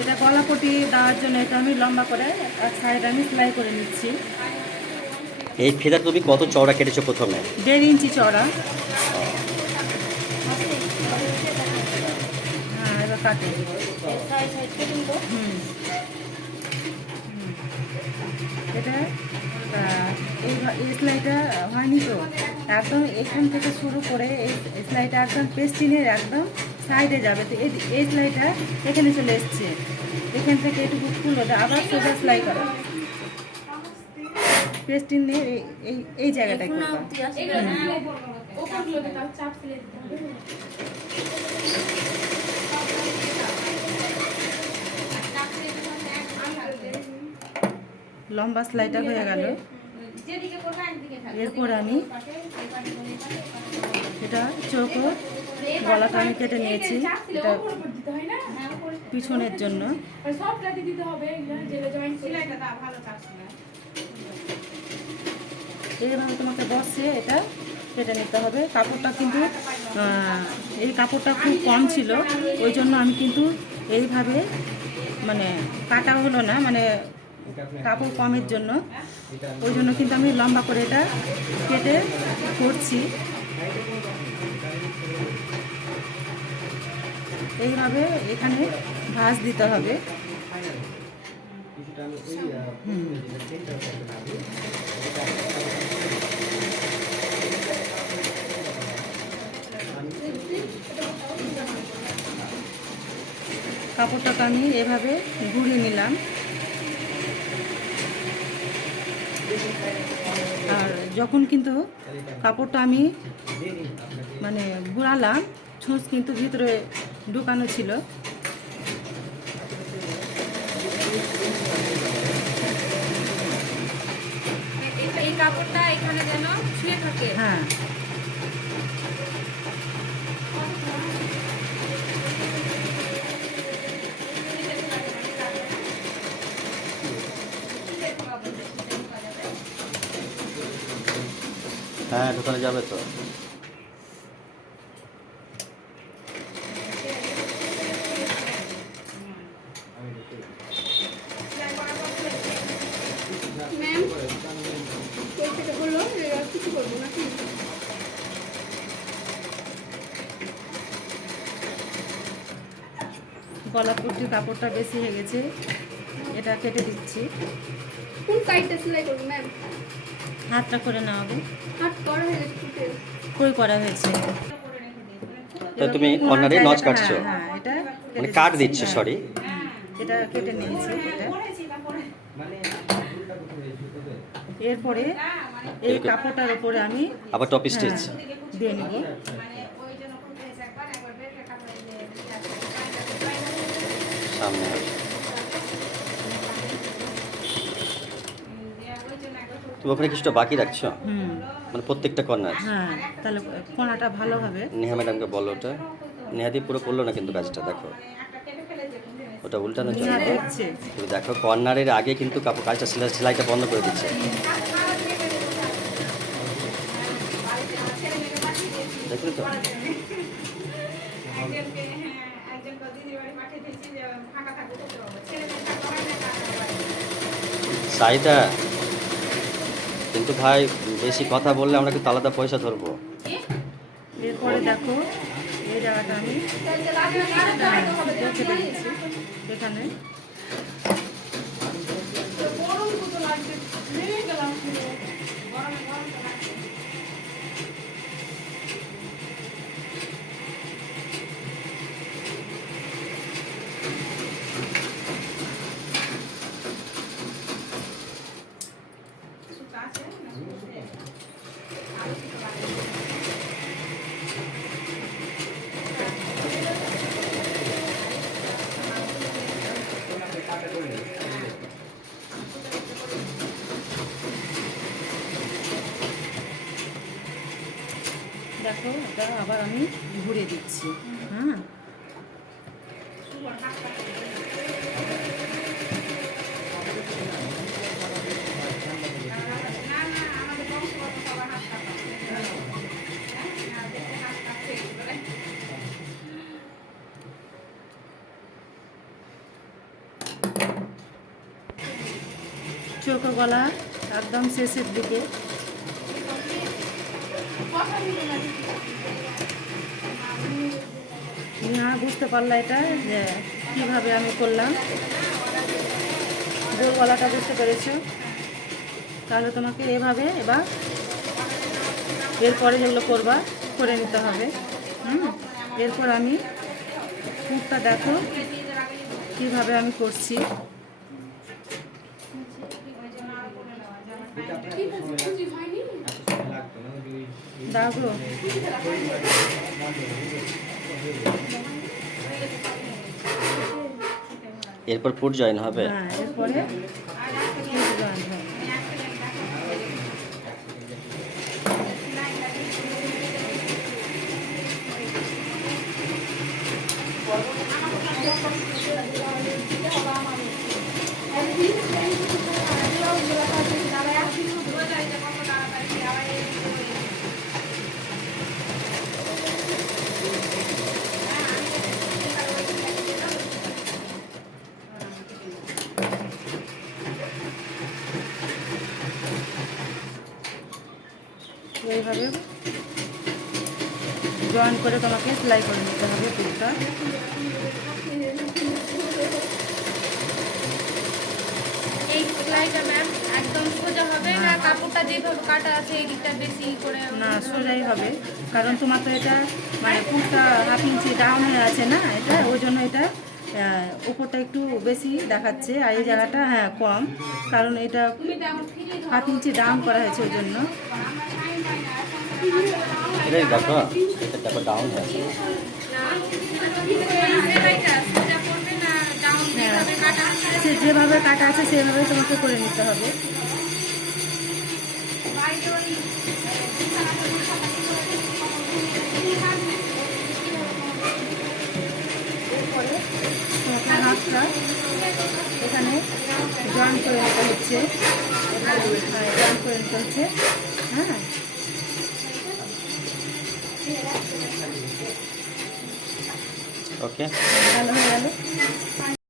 এটা গলাপটি দেওয়ার জন্য এটা আমি লম্বা করে এক সাইড আমি সেলাই করে নিচ্ছি। এই ফিতা তুমি কত চওড়া কেটেছো প্রথমে? 1.5 ইঞ্চি চওড়া। হ্যাঁ, এবার কাটে। হুম, এটা এই সেলাইটা হয়নি তো, একদম এখান থেকে শুরু করে এই সেলাইটা একদম পেস্টিনের একদম সাইডে যাবে। তো এই সেলাইটা এখানে চলে এসছে, এখান থেকে এটুকু খুলো আবার সোজা সেলাই করো। পেস্টিন নিয়ে এই জায়গাটায় করবা। লম্বা সেলাইটা হয়ে গেল। এরপর আমি এটা চৌকো গলাটা আমি কেটে নিয়েছি, এটা পিছনের জন্য। এইভাবে তোমাকে বসে এটা কেটে নিতে হবে। কাপড়টা কিন্তু এই কাপড়টা খুব কম ছিল, ওই জন্য আমি কিন্তু এইভাবে মানে কাটা হলো না, মানে কাপড় কমের জন্য, ওই জন্য কিন্তু আমি লম্বা করে এটা কেটে করছি। এইভাবে এখানে ভাঁজ দিতে হবে। কাপড়টাকে আমি এভাবে ঘুরিয়ে নিলাম। আর যখন কিন্তু কাপড়টা আমি মানে ঘুরালাম, ছুঁচ কিন্তু ভিতরে ঢুকানো ছিল। এই কাপড়টা এখানে যেন শুয়ে থাকে। হ্যাঁ, হ্যাঁ, ঢোকানো যাবে তো। গলাপট্টির কাপড়টা বেশি হয়ে গেছে, এটা কেটে দিচ্ছি। কোন সাইডটা সেলাই করব ম্যাম? হাতটা করে নেওয়া হবে। হাত করা হয়ে গেছে। কই করা হয়েছে। তো তুমি কর্নারে নচ কাটছো? হ্যাঁ, এটা মানে কাট দিচ্ছ, সরি। এটা কেটে নিয়েছি। এটা এরপরে এই কাপড়টার উপরে আমি আবার টপ স্টিচ দিয়ে নিব। সামনে। তুমি ওখানে কিছুটা বাকি রাখছো? মানে প্রত্যেকটা কর্নার? হ্যাঁ, তাহলে কোনাটা ভালো হবে। নেহা ম্যাডামকে বলো ওটা। নেহাদি পুরো করলো না কিন্তু কাজটা, দেখো ওটা উল্টানোর জন্য। দেখছে তুমি দেখো কর্নারের আগে কিন্তু কাপড় কাজটা সেলাইটা বন্ধ করে দিচ্ছে। দেখলে তো? সাইদা, কিন্তু ভাই বেশি কথা বললে আমরা কিন্তু আলাদা পয়সা ধরবো। এরপরে দেখো এই জায়গাটা আমি কেটে দিচ্ছি এখানে। দেখো এটা আবার আমি ঘুরে দিচ্ছি। হ্যাঁ, চোখ ও গলা একদম শেষের দিকে। না বুঝতে পারলা এটা যে কীভাবে আমি করলাম, গোল গলাটা বুঝতে পেরেছো? তাহলে তোমাকে এভাবে এবার এরপরে যেগুলো করবা করে নিতে হবে। এরপর আমি পুরটা দেখো কীভাবে আমি করছি। দেখো এরপর ফুড জয়েন হবে। হ্যাঁ, এরপরে পুর জয়েন হবে। এইভাবে জয়েন করে তোমাকে সেলাই করে নিতে হবে পুরটা। এই সেলাইটা ম্যাম একদম সোজা হবে না, কাপড়টা যেভাবে কাটা আছে এই দিকটা বেশি করে না, সোজাই হবে, কারণ তোমার তো এটা মানে পুরটা 1/2 ইঞ্চি ডাউন হয়ে আছে না, এটা ওই জন্য এটা উপরটা একটু বেশি দেখাচ্ছে আর এই জায়গাটা হ্যাঁ কম, কারণ এটা 1/2 ইঞ্চি ডাউন করা হয়েছে ওই জন্য। এটাই দেখো, এটা দেখো ডাউন হয়ে আছে। সেলাইটা সোজা করবে না ডাউন যেভাবে কাটা আছে সে যেভাবে কাটা আছে সেভাবে তোমাকে করে নিতে হবে। এরপরে তোমাকে হাতটা এখানে জয়েন করে নিতে হচ্ছে, জয়েন করে নিতে হচ্ছে। হ্যাঁ, ওকে, ভালো হয়ে গেল।